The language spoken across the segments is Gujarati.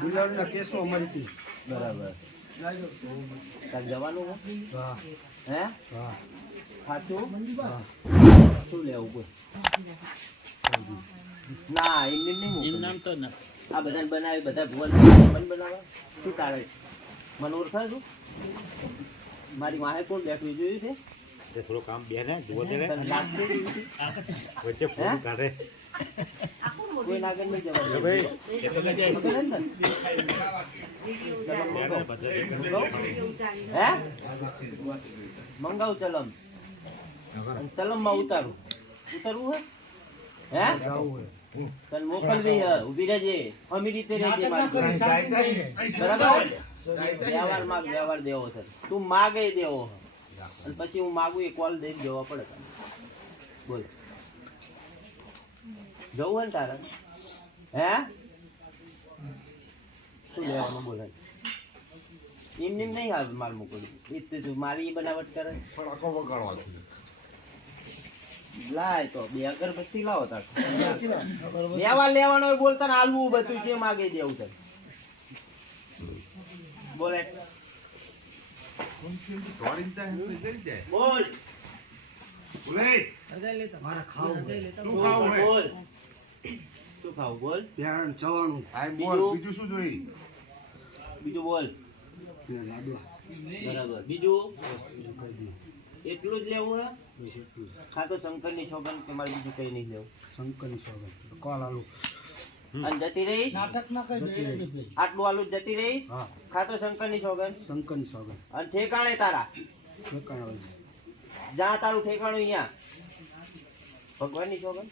ગુલાબના કેસમાં મરી હતી. બરાબર. તાર જવાનું હે? હા. શું લેવું કોઈ ના એમ એમ નહીં એમ નામ તો ના આ બધાને બનાવી બધા ભગવાન મન બનાવે. શું તારે? મને ઓળખાય તું? મારી માહે કોણ બેઠવી જોયું છે? તે થોડો કામ બે ને તે? વચ્ચે ફોન કાઢે. કોઈ નાગર નહીં જવા દે. ભાઈ એ તો લઈ જાય ખબર હે? ને? ચલો મંગાવ. હે ચલમમાં ઉતારું. ઉતારવું હે? હે? ચાલ મોકલવી હે. ઊભી રહેજે. અમી રીતે રહેજે. બરાબર? વ્યવહાર માગ વ્યવહાર દેવો છે. તું માગે દેવો અને પછી હું માગું એ કોલ દઈ દેવા પડે બોલ. જવું હોય ને તારે? હે? શું લેવાનું બોલે? એમ નેમ નહીં આવે માલ મોકલું એ તે મારી ઈ બનાવટ કરે. લાય તો બે અગરબત્તી લાવો તાર. લેવા લેવાનો હોય બોલતા ને આલવું બધું જે માગે દેવું તને બોલે. બોલ. મારે ખાવું છે. શું ખાવું બોલ. શું ખાવું? બોલ. ત્યાં ચવાણું. બીજું? શું જોઈ બીજું બોલ. લાડવા. બરાબર. બીજું? એટલું જ લેવું હે? બસ ખા તો શંકરની સોગન કે મારે બીજું કઈ નહીં લેવું? શંકરની સોગન કોલ આલુ. અને જતી રહીશ? આટલું આલુ જ જતી રહીશ? ખાતો ખા તો શંકરની સોગન શંકરની સોગન અને ઠેકાણે તારા? ઠેકાણે જ્યાં તારું ઠેકાણું અહીંયા ભગવાનની સોગન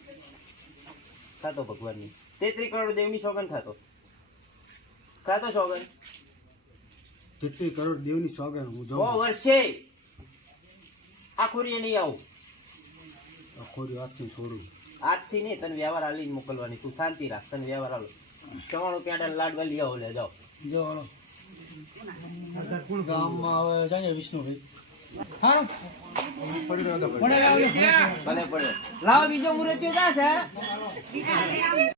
ખાતો ભગવાનની. તેત્રી કરોડ દેવની સોગન ખાતો. ખાતો સોગન તેત્રી કરોડ દેવની સોગન હું ઓ વર્ષે આખુરીએ નહીં આવું. આખોરી આજથી છોડું. આજથી નહીં તને વ્યવહાર આલીને મોકલવાની. તું શાંતિ રાખ તને વ્યવહાર આલો ચવાણું પેડા લાડવા લઈ આવો લે જાઓ. ગામમાં હવે જાય વિષ્ણુભાઈ. લાવો બીજો મુરતિયો જા છે